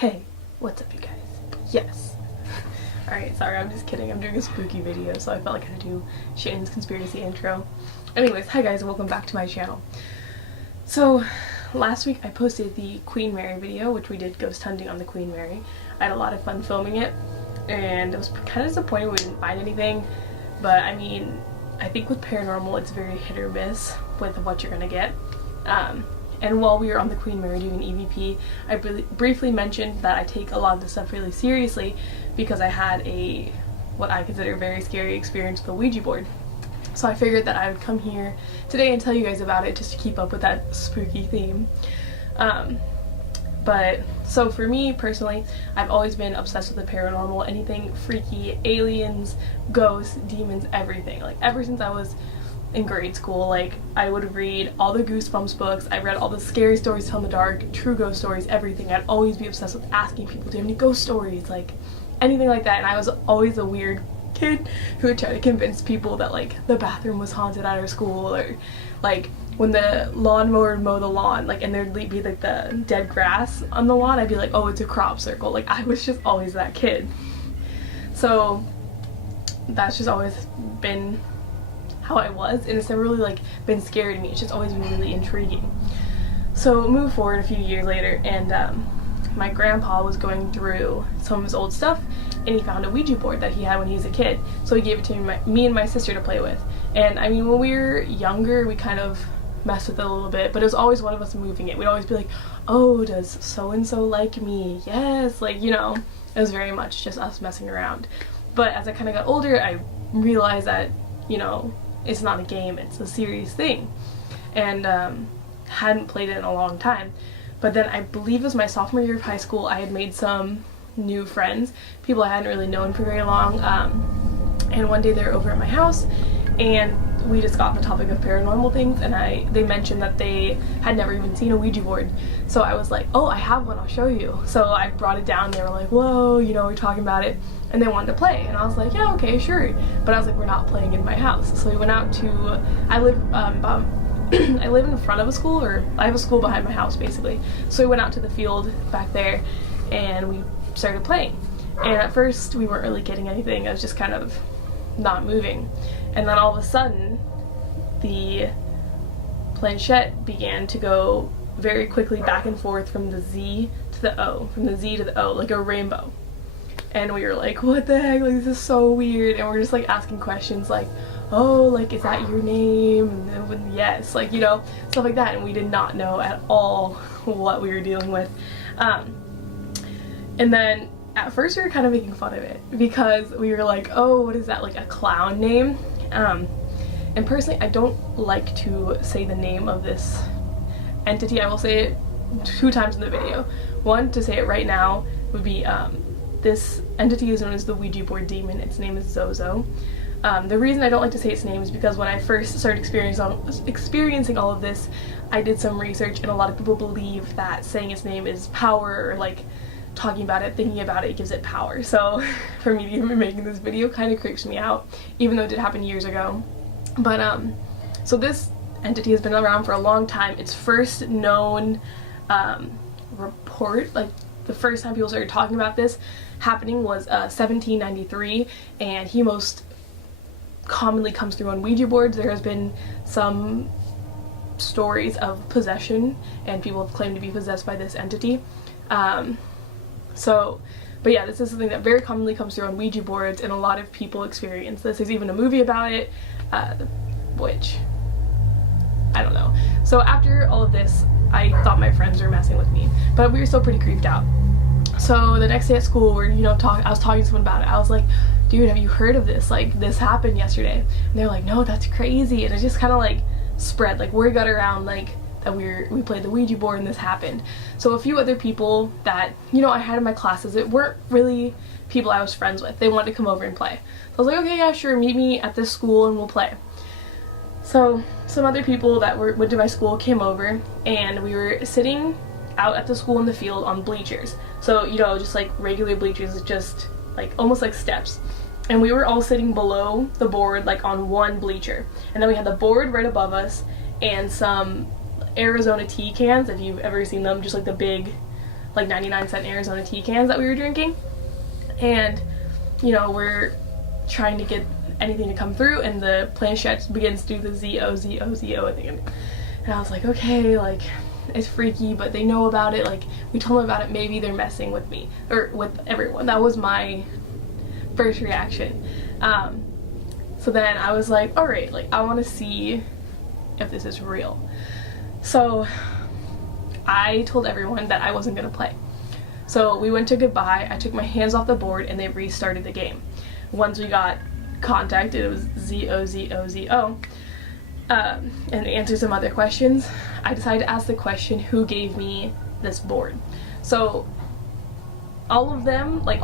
Hey, what's up you guys? Yes. Alright, sorry, I'm just kidding. I'm doing a spooky video, so I felt like I had to do Shane's conspiracy intro. Anyways, hi guys, and welcome back to my channel. So, last week I posted the Queen Mary video, which we did ghost hunting on the Queen Mary. I had a lot of fun filming it, and it was kind of disappointing we didn't find anything, but I mean, I think with paranormal it's very hit or miss with what you're gonna get. And while we were on the Queen Mary doing EVP, I briefly mentioned that I take a lot of this stuff really seriously because I had what I consider a very scary experience with the Ouija board. So I figured that I would come here today and tell you guys about it just to keep up with that spooky theme. So for me personally, I've always been obsessed with the paranormal, anything freaky, aliens, ghosts, demons, everything. Like ever since I was in grade school, like I would read all the Goosebumps books, I read all the scary stories to tell in the dark, true ghost stories, everything. I'd always be obsessed with asking people, do you have any ghost stories, like anything like that. And I was always a weird kid who would try to convince people that like the bathroom was haunted at our school, or like when the lawnmower would mow the lawn, like, and there'd be like the dead grass on the lawn, I'd be like, oh, it's a crop circle. Like I was just always that kid. So that's just always been how I was, and it's never really like been scary to me. It's just always been really intriguing. So move forward a few years later, and my grandpa was going through some of his old stuff, and he found a Ouija board that he had when he was a kid. So he gave it to me and my sister to play with. And I mean, when we were younger, we kind of messed with it a little bit, but it was always one of us moving it. We'd always be like, oh, does so-and-so like me? Yes, like, you know, it was very much just us messing around. But as I kind of got older, I realized that, you know, it's not a game, it's a serious thing. And hadn't played it in a long time. But then I believe it was my sophomore year of high school, I had made some new friends, people I hadn't really known for very long, and one day they were over at my house, and we just got on the topic of paranormal things, and they mentioned that they had never even seen a Ouija board. So I was like, oh, I have one, I'll show you. So I brought it down, they were like, whoa, you know, we're talking about it, and they wanted to play, and I was like, yeah, okay, sure. But I was like, we're not playing in my house. So we went out to, I live I live in front of a school, or I have a school behind my house basically. So we went out to the field back there and we started playing. And at first we weren't really getting anything, I was just kind of not moving. And then all of a sudden the planchette began to go very quickly back and forth from the Z to the O, from the Z to the O, like a rainbow. And we were like, what the heck, like this is so weird. And we're just like asking questions like, oh, like, is that your name? And then, yes, like, you know, stuff like that. And we did not know at all what we were dealing with. And then at first we were kind of making fun of it because we were like, oh, what is that, like a clown name? And personally, I don't like to say the name of this entity. I will say it 2 times in the video. One, to say it right now, would be this entity is known as the Ouija board demon. Its name is ZOZO. The reason I don't like to say its name is because when I first started experiencing all of this, I did some research, and a lot of people believe that saying its name is power, or like talking about it, thinking about it, gives it power. So for me to even be making this video kind of creeps me out, even though it did happen years ago. But so this entity has been around for a long time. Its first known report, like the first time people started talking about this happening, was 1793, and he most commonly comes through on Ouija boards. There has been some stories of possession, and people have claimed to be possessed by this entity. But yeah, this is something that very commonly comes through on Ouija boards, and a lot of people experience this. There's even a movie about it, which I don't know. So after all of this, I thought my friends were messing with me, but we were still pretty creeped out. So the next day at school, we're, you know, I was talking to someone about it. I was like, dude, have you heard of this? Like, this happened yesterday. And they're like, no, that's crazy. And it just kind of like spread, like word got around, like that we played the Ouija board and this happened. So a few other people that, you know, I had in my classes, it weren't really people I was friends with. They wanted to come over and play. So I was like, okay, yeah, sure, meet me at this school and we'll play. So some other people that went to my school came over, and we were sitting out at the school in the field on bleachers. So, you know, just like regular bleachers, just like almost like steps. And we were all sitting below the board, like on one bleacher. And then we had the board right above us and some Arizona tea cans, if you've ever seen them, just like the big like 99-cent Arizona tea cans that we were drinking. And, you know, we're trying to get anything to come through, and the planchette begins to do the ZOZO, I think. And I was like, okay, like, it's freaky, but they know about it. Like, we told them about it, maybe they're messing with me, or with everyone. That was my first reaction. So then I was like, alright, like, I want to see if this is real. So I told everyone that I wasn't going to play. So we went to goodbye, I took my hands off the board, and they restarted the game. Once we got contacted, it was ZOZO, and to answer some other questions, I decided to ask the question, who gave me this board? So all of them, like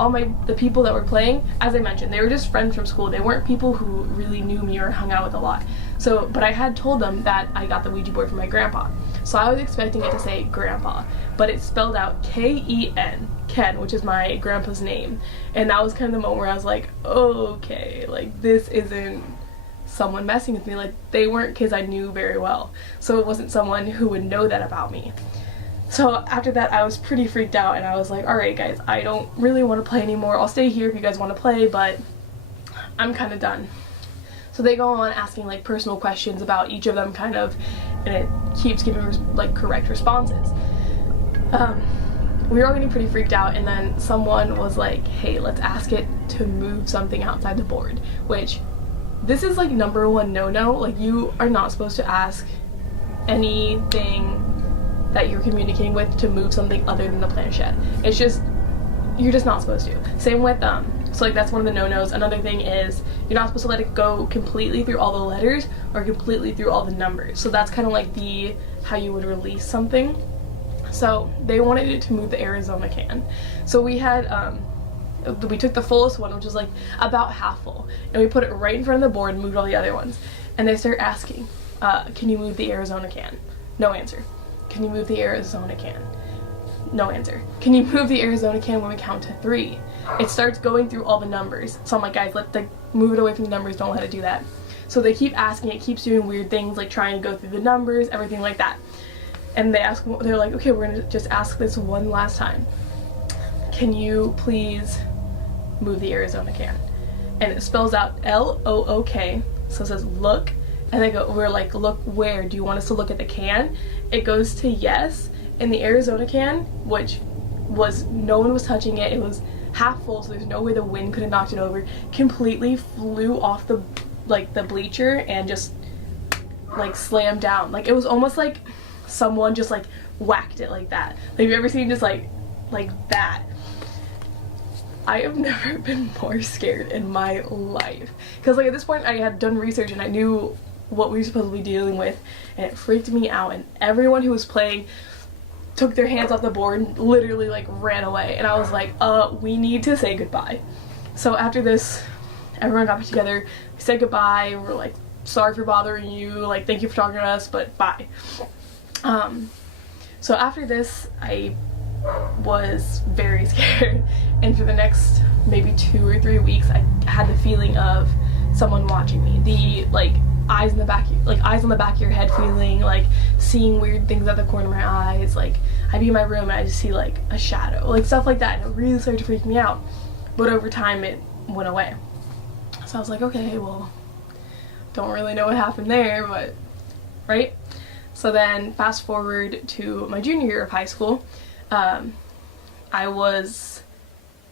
the people that were playing, as I mentioned, they were just friends from school. They weren't people who really knew me or hung out with a lot. So, but I had told them that I got the Ouija board from my grandpa. So I was expecting it to say grandpa, but it spelled out K-E-N, Ken, which is my grandpa's name. And that was kind of the moment where I was like, okay, like, this isn't someone messing with me. Like, they weren't kids I knew very well. So it wasn't someone who would know that about me. So after that, I was pretty freaked out, and I was like, alright guys, I don't really want to play anymore. I'll stay here if you guys want to play, but I'm kind of done. So they go on asking like personal questions about each of them, kind of, and it keeps giving like correct responses. We were all getting pretty freaked out, and then someone was like, hey, let's ask it to move something outside the board, which this is like #1 no-no. Like, you are not supposed to ask anything that you're communicating with to move something other than the planchette. It's just, you're just not supposed to. Same with so like, that's one of the no-nos. Another thing is, you're not supposed to let it go completely through all the letters or completely through all the numbers. So that's kind of like how you would release something. So they wanted it to move the Arizona can. So we had we took the fullest one, which was like about half full, and we put it right in front of the board and moved all the other ones. And they start asking, can you move the Arizona can? No answer. Can you move the Arizona can? No answer. Can you move the Arizona can when we count to 3? It starts going through all the numbers. So I'm like, guys, move it away from the numbers, don't let it do that. So they keep asking, it keeps doing weird things, like trying to go through the numbers, everything like that. And they're like, okay, we're gonna just ask this one last time. Can you please move the Arizona can? And it spells out L-O-O-K, so it says look, and we're like, look where? Do you want us to look at the can? It goes to yes, and the Arizona can, which was, no one was touching it, it was half full, so there's no way the wind could have knocked it over, completely flew off the bleacher and just like slammed down. Like, it was almost like someone just like whacked it like that. Like, have you ever seen just like that? I have never been more scared in my life, because like at this point I had done research and I knew what we were supposed to be dealing with, and it freaked me out, and everyone who was playing took their hands off the board and literally like ran away, and I was like, we need to say goodbye. So after this, everyone got together, we said goodbye, we were like, sorry for bothering you, like, thank you for talking to us, but bye. So after this, I was very scared, and for the next maybe 2 or 3 weeks I had the feeling of someone watching me, the like eyes on the back of your head feeling, like seeing weird things at the corner of my eyes. Like, I'd be in my room and I just see like a shadow, like stuff like that, and it really started to freak me out, but over time it went away. So I was like, okay, well, don't really know what happened there, but right. So then fast forward to my junior year of high school, I was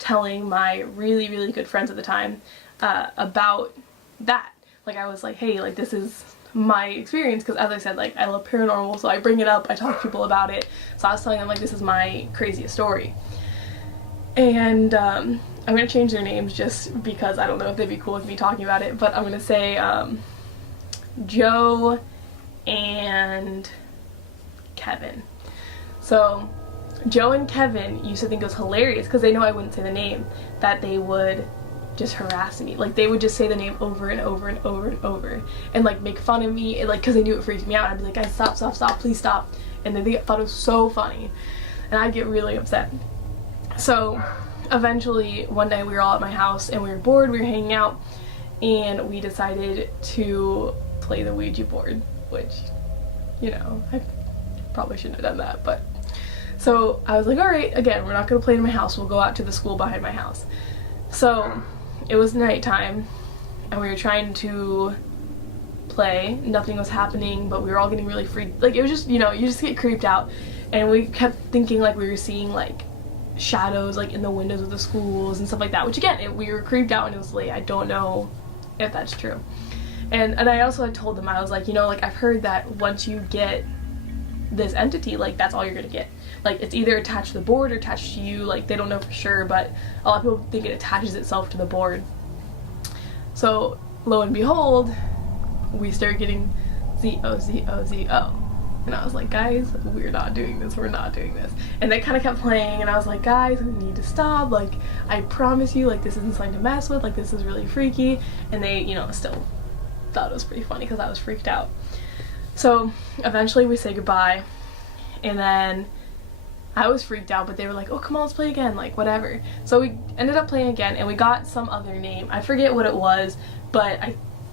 telling my really, really good friends at the time about that. Like, I was like, hey, like, this is my experience, because as I said, like, I love paranormal, so I bring it up, I talk to people about it. So I was telling them, like, this is my craziest story. And I'm gonna change their names just because I don't know if they'd be cool with me talking about it, but I'm gonna say Joe and Kevin. So Joe and Kevin used to think it was hilarious, because they know I wouldn't say the name, that they would just harass me. Like, they would just say the name over and over and over and over and like make fun of me, and, like, because they knew it freaked me out. I'd be like, guys, stop, stop, stop, please stop. And then they thought it was so funny, and I'd get really upset. So eventually one day we were all at my house and we were bored, we were hanging out, and we decided to play the Ouija board, which, you know, I probably shouldn't have done that, but So I was like, alright, again, we're not going to play in my house, we'll go out to the school behind my house. So it was nighttime, and we were trying to play. Nothing was happening, but we were all getting really freaked. Like, it was just, you know, you just get creeped out. And we kept thinking like we were seeing like shadows like in the windows of the schools and stuff like that, which again, we were creeped out and it was late. I don't know if that's true. And I also had told them, I was like, you know, like, I've heard that once you get this entity, like, that's all you're gonna get. Like, it's either attached to the board or attached to you. Like, they don't know for sure, but a lot of people think it attaches itself to the board. So lo and behold, we started getting ZOZO. And I was like, guys, we're not doing this, we're not doing this. And they kind of kept playing, and I was like, guys, we need to stop. Like, I promise you, like, this isn't something to mess with. Like, this is really freaky. And they, you know, still thought it was pretty funny because I was freaked out. So eventually we say goodbye, and then I was freaked out, but they were like, oh, come on, let's play again, like, whatever. So we ended up playing again, and we got some other name. I forget what it was, but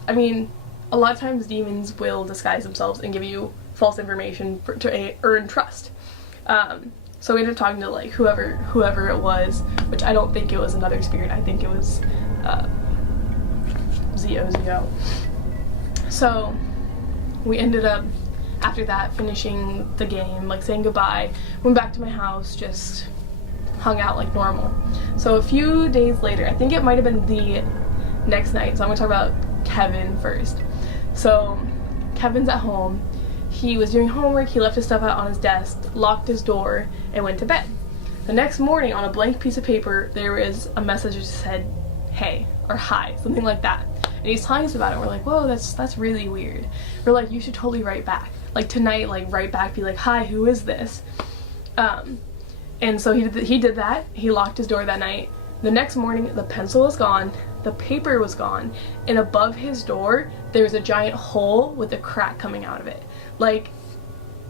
I mean, a lot of times demons will disguise themselves and give you false information to earn trust. So we ended up talking to like whoever it was, which I don't think it was another spirit. I think it was ZOZO. So we ended up, after that, finishing the game, like saying goodbye, went back to my house, just hung out like normal. So a few days later, I think it might have been the next night, so I'm gonna talk about Kevin first. So Kevin's at home. He was doing homework, he left his stuff out on his desk, locked his door, and went to bed. The next morning, on a blank piece of paper, there was a message that said, hey, or hi, something like that. And he's telling us about it. We're like, whoa, that's really weird. We're like, you should totally write back. Like, tonight, like, write back, be like, hi, who is this? And so he did that. He locked his door that night. The next morning, the pencil was gone, the paper was gone, and above his door, there was a giant hole with a crack coming out of it. Like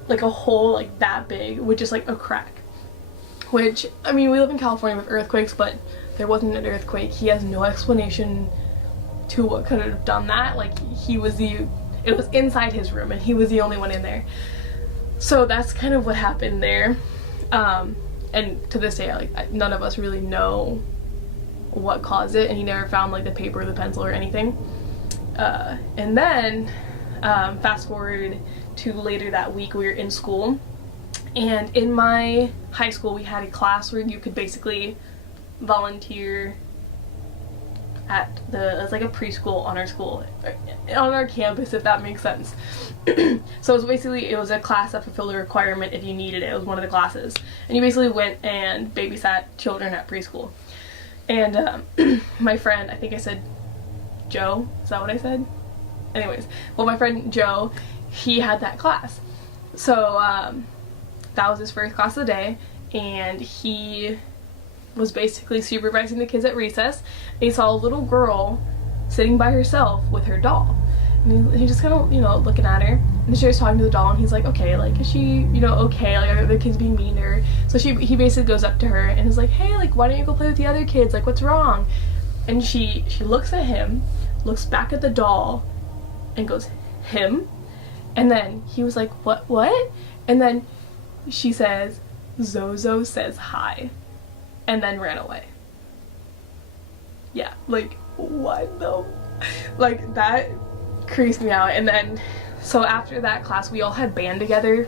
a hole like that big with just like a crack. Which, I mean, we live in California with earthquakes, but there wasn't an earthquake. He has no explanation to what could have done that. Like, it was inside his room and he was the only one in there. So that's kind of what happened there. And to this day, like, none of us really know what caused it, and he never found like the paper or the pencil or anything. And then fast forward to later that week, we were in school, and in my high school we had a class where you could basically volunteer at it was like a preschool on our school, on our campus, if that makes sense. So it was a class that fulfilled a requirement if you needed it. It was one of the classes, and you basically went and babysat children at preschool. And my friend, I think I said Joe, is that what I said? Anyways, well, my friend Joe, he had that class. So that was his first class of the day, and he was basically supervising the kids at recess, and he saw a little girl sitting by herself with her doll. And he just kind of, you know, looking at her, and she was talking to the doll, and he's like, okay, like, is she, you know, okay, like, are the kids being mean to her? So he basically goes up to her and is like, hey, like, why don't you go play with the other kids, like, what's wrong? And she looks at him, looks back at the doll, and goes, him? And then he was like, what? And then she says, ZOZO says hi, and then ran away. Yeah, like, what the, like, that creased me out. And then, so after that class, we all had band together,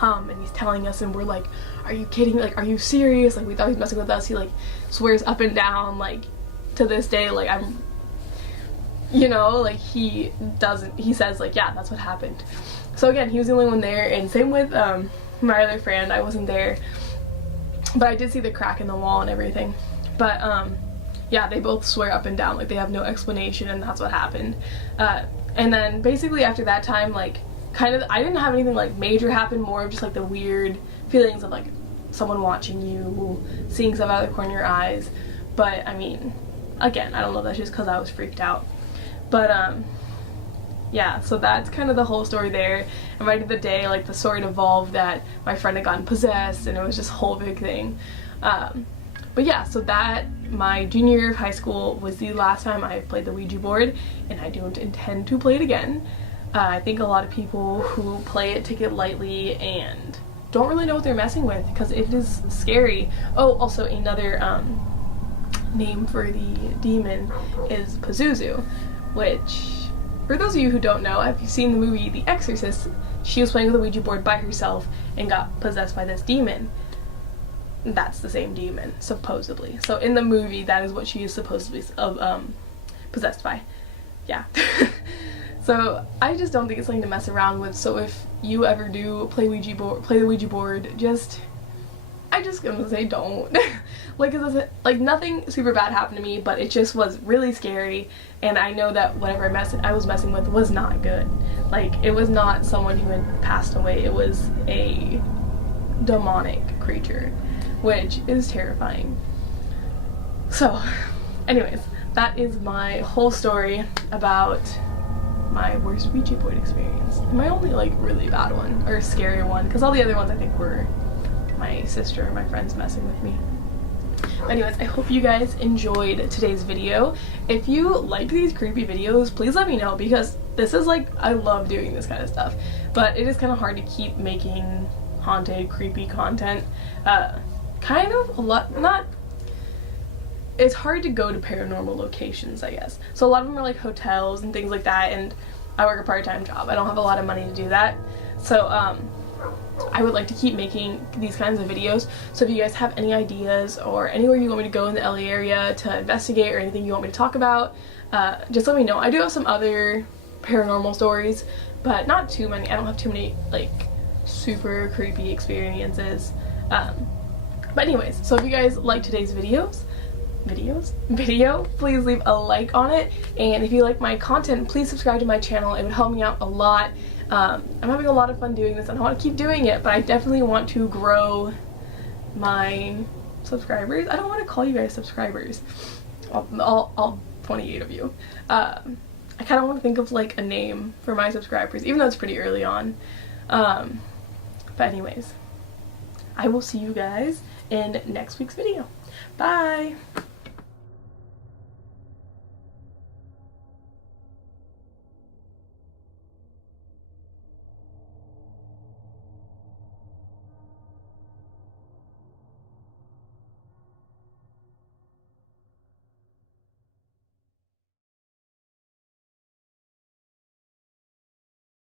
and he's telling us, and we're like, are you kidding? Like, are you serious? Like, we thought he was messing with us. He, like, swears up and down, like, to this day, like, I'm, you know, like, he says, like, yeah, that's what happened. So again, he was the only one there, and same with my other friend. I wasn't there, but I did see the crack in the wall and everything. But yeah, they both swear up and down, like, they have no explanation, and that's what happened. And then basically after that time, like, kind of, I didn't have anything like major happen, more of just like the weird feelings of like someone watching you, seeing stuff out of the corner of your eyes. But I mean, again, I don't know, that's just because I was freaked out. But yeah, so that's kind of the whole story there. And right at the day, like, the story evolved that my friend had gotten possessed, and it was just a whole big thing. But yeah, so that, my junior year of high school was the last time I played the Ouija board, and I don't intend to play it again. I think a lot of people who play it take it lightly, and don't really know what they're messing with because it is scary. Oh, also another name for the demon is Pazuzu, which, for those of you who don't know, if you've seen the movie The Exorcist, she was playing with a Ouija board by herself and got possessed by this demon. That's the same demon, supposedly. So in the movie, that is what she is supposedly possessed by. Yeah. So I just don't think it's something to mess around with. So if you ever do play the Ouija board, I'm just gonna say don't. like nothing super bad happened to me, but it just was really scary, and I know that whatever I was messing with was not good. Like, it was not someone who had passed away, it was a demonic creature, which is terrifying. So, anyways, that is my whole story about my worst Ouija board experience. My only, like, really bad one, or scary one, because all the other ones I think were my sister or my friends messing with me. But anyways, I hope you guys enjoyed today's video. If you like these creepy videos, please let me know, because this is like, I love doing this kind of stuff, but it is kind of hard to keep making haunted, creepy content. Kind of a lot, not, it's hard to go to paranormal locations, I guess. So a lot of them are like hotels and things like that, and I work a part-time job. I don't have a lot of money to do that. So, I would like to keep making these kinds of videos, so if you guys have any ideas or anywhere you want me to go in the LA area to investigate or anything you want me to talk about, just let me know. I do have some other paranormal stories, but not too many. I don't have too many, like, super creepy experiences. But anyways, so if you guys like today's video, please leave a like on it, and if you like my content, please subscribe to my channel. It would help me out a lot. I'm having a lot of fun doing this, and I want to keep doing it, but I definitely want to grow my subscribers. I don't want to call you guys subscribers, all 28 of you. I kind of want to think of like a name for my subscribers, even though it's pretty early on. But anyways, I will see you guys in next week's video. Bye!